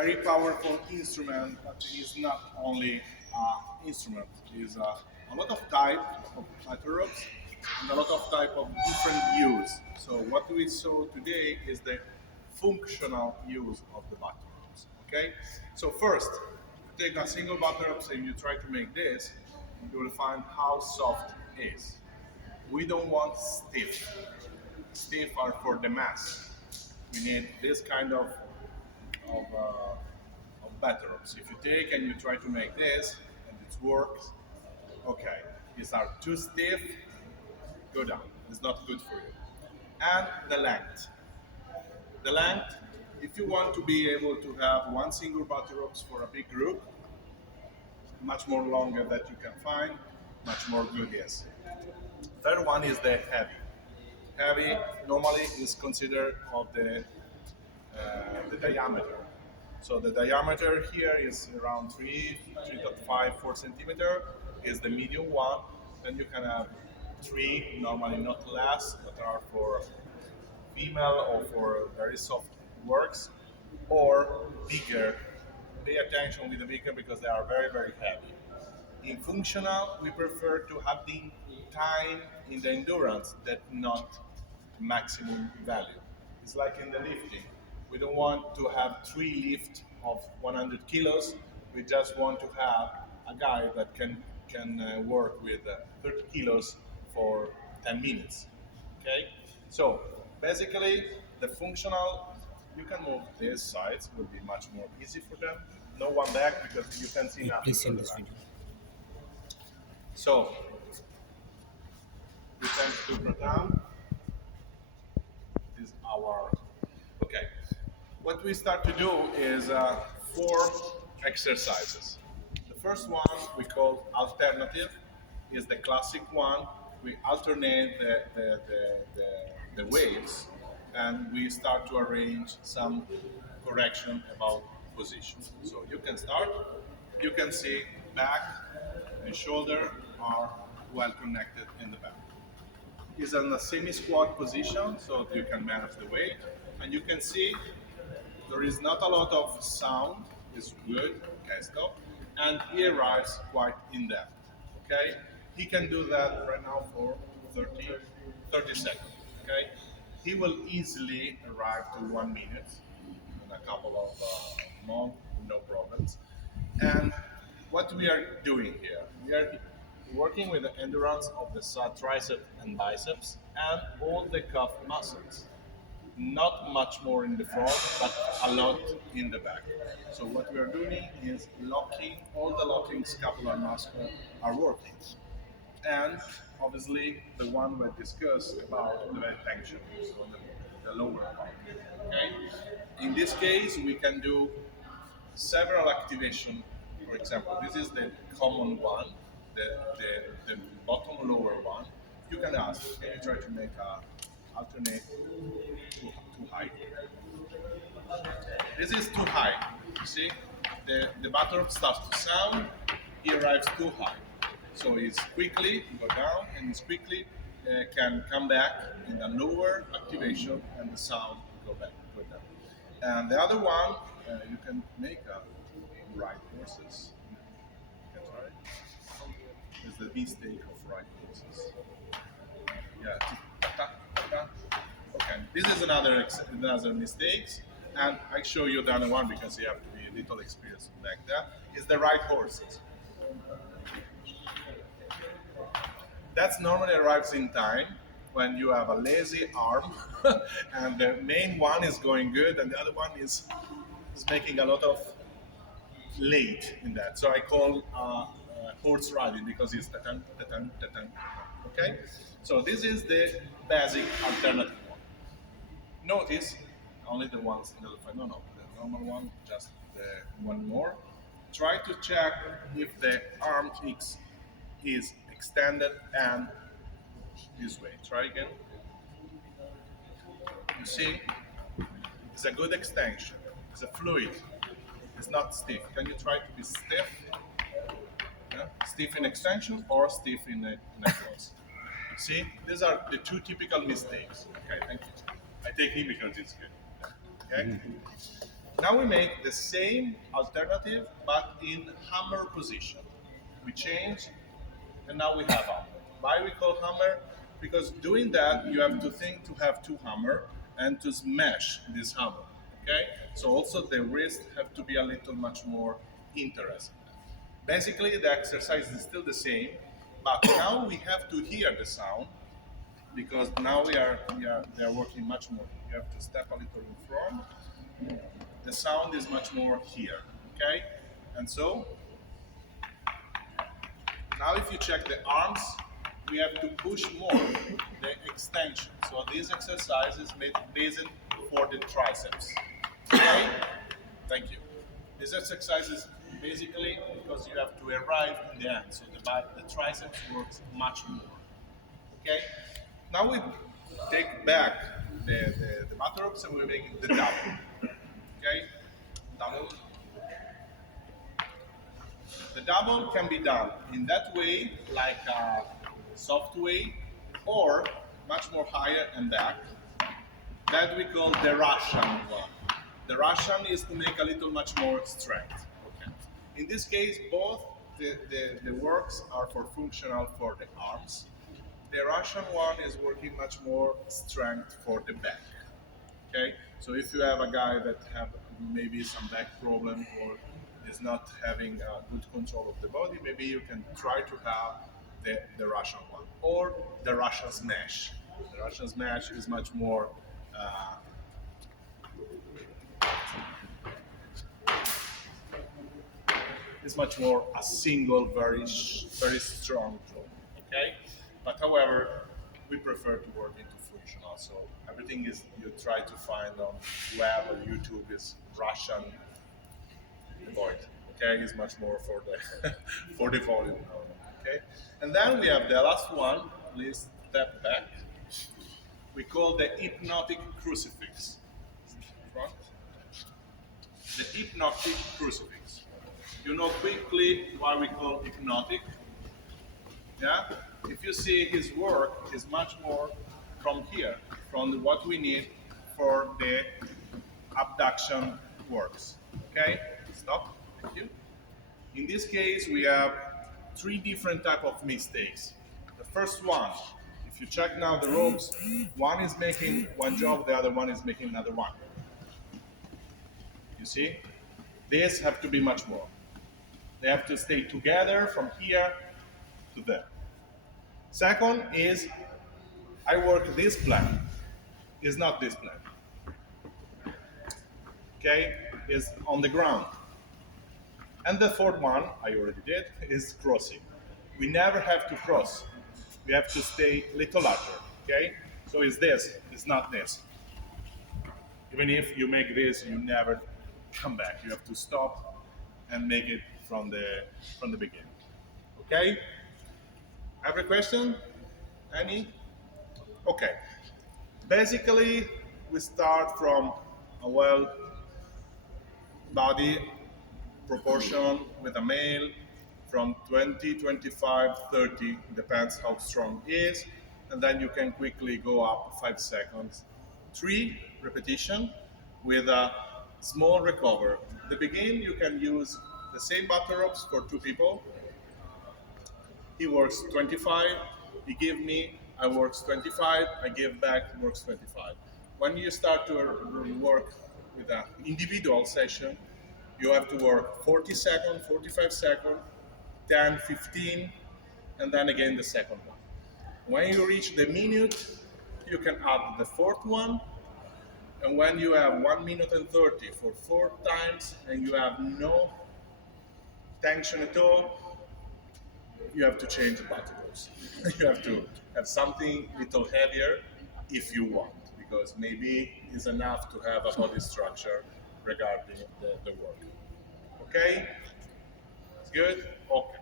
very powerful instrument, but it is not only instrument. It is a lot of type of interrupts and a lot of type of different use. So what we saw today is the functional use of the batteries. Okay, so first, you take a single battery and you try to make this, you will find how soft it is. We don't want stiff. Stiff are for the mass. We need this kind of batteries. If you take and you try to make this and it works, okay, these are too stiff, go down. It's not good for you. And the length. The length, if you want to be able to have one single battery for a big group, much more longer that you can find, much more good is. Third one is the heavy. Heavy normally is considered of the diameter. So the diameter here is around 3.5, 4 centimeter is the medium one. Then you can have 3, normally not less, that are for female or for very soft works, or bigger. Pay attention with the bigger because they are very, very heavy. In functional, we prefer to have the time in the endurance that not maximum value. It's like in the lifting. We don't want to have 3 lifts of 100 kilos. We just want to have a guy that can work with 30 kilos for 10 minutes. Okay, so basically the functional, you can move these sides, will be much more easy for them. No one back because you can see nothing. Please from send the this back. video. So we tend to put down. This is our okay. What we start to do is 4 exercises. The first one we call alternative is the classic one. We alternate the waves and we start to arrange some correction about position. So you can start, you can see back and shoulder are well connected in the back. Is in a semi-squat position so you can manage the weight and you can see there is not a lot of sound, it's good, okay, stop. And he arrives quite in depth, okay? He can do that right now for 30 seconds, okay? He will easily arrive to 1 minute in a couple of months, no problems. And what we are doing here, we are working with the endurance of the tricep and biceps and all the calf muscles not much more in the front, but a lot in the back. So what we are doing is locking, all the locking scapular muscles are working. And obviously the one we discussed about the tension, so the lower part. Okay? In this case, we can do several activation. For example, this is the common one, the bottom lower one. You can ask, can you try to make a alternate too high? This is too high. You see, the button starts to sound, he arrives too high. So it's quickly go down and it's quickly can come back in a lower activation and the sound go down. And the other one, you can make a right horses. You can try. It's the mistake of right horses. Yeah. Ta, ta, ta. Okay. This is another mistakes, and I show you the other one because you have to be a little experienced like that. Is the right horses. That's normally arrives in time when you have a lazy arm, and the main one is going good, and the other one is making a lot of late in that. So I call horse riding because it's ta-tan, ta-tan, ta-tan. Okay? So this is the basic alternative one. Notice only the ones in the left. No, the normal one, just the one more. Try to check if the arm is extended and this way. Try again. You see, it's a good extension. It's a fluid. It's not stiff. Can you try to be stiff? Yeah? Stiff in extension or stiff in a close. See, these are the 2 typical mistakes. Okay, thank you. I take him because it's good. Okay. Now we make the same alternative, but in hammer position. We change, and now we have hammer. Why we call hammer? Because doing that, you have to think to have two hammer and to smash this hammer. Okay? So also the wrist have to be a little much more interesting. Basically, the exercise is still the same, but now we have to hear the sound because now they are working much more. You have to step a little in front. The sound is much more here. Okay? And so now if you check the arms, we have to push more the extension. So this exercise is made based for the triceps. Okay? Thank you. This exercise is basically because you have to arrive in the end. So the triceps works much more. Okay? Now we take back the butterflies and we make the double. Okay? Double. The double can be done in that way, like a soft way, or much more higher and back. That we call the Russian one. The Russian is to make a little much more strength. Okay. In this case, both the works are for functional for the arms. The Russian one is working much more strength for the back. Okay, so if you have a guy that have maybe some back problem or is not having good control of the body, maybe you can try to have the Russian one or the Russian smash. The Russian smash is much more a single, very strong draw. Okay, but however, we prefer to work into functional. So everything is you try to find on web or YouTube is Russian. Avoid. Okay, is much more for the for the volume. Okay, and then we have the last one. Please step back. We call the hypnotic crucifix. Front. The hypnotic crucifix. You know quickly why we call hypnotic. Yeah? If you see his work is much more from here, from what we need for the abduction works. Okay? Stop. Thank you. In this case, we have three different type of mistakes. The first one, if you check now the ropes, one is making one job, the other one is making another one. You see? These have to be much more. They have to stay together from here to there. Second is I work this plan. Is not this plan. Okay? Is on the ground. And the fourth one, I already did, is crossing. We never have to cross. We have to stay little larger. Okay? So it's this, it's not this. Even if you make this, you never come back. You have to stop and make it from the beginning. Okay? Every question? Any? Okay. Basically, we start from a well body proportion with a male from 20, 25, 30, depends how strong he is, and then you can quickly go up 5 seconds. 3 repetition with a small recover. The begin you can use the same battle ropes for 2 people. He works 25, he give me, I works 25, I give back, works 25. When you start to work with an individual session, you have to work 40 seconds, 45 seconds, 10, 15, and then again the second one. When you reach the minute, you can add the fourth one, and when you have 1 minute and 30 for 4 times and you have no tension at all, you have to change the battle ropes. You have to have something little heavier if you want, because maybe it's enough to have a body structure regarding the work. Okay? It's good? Okay.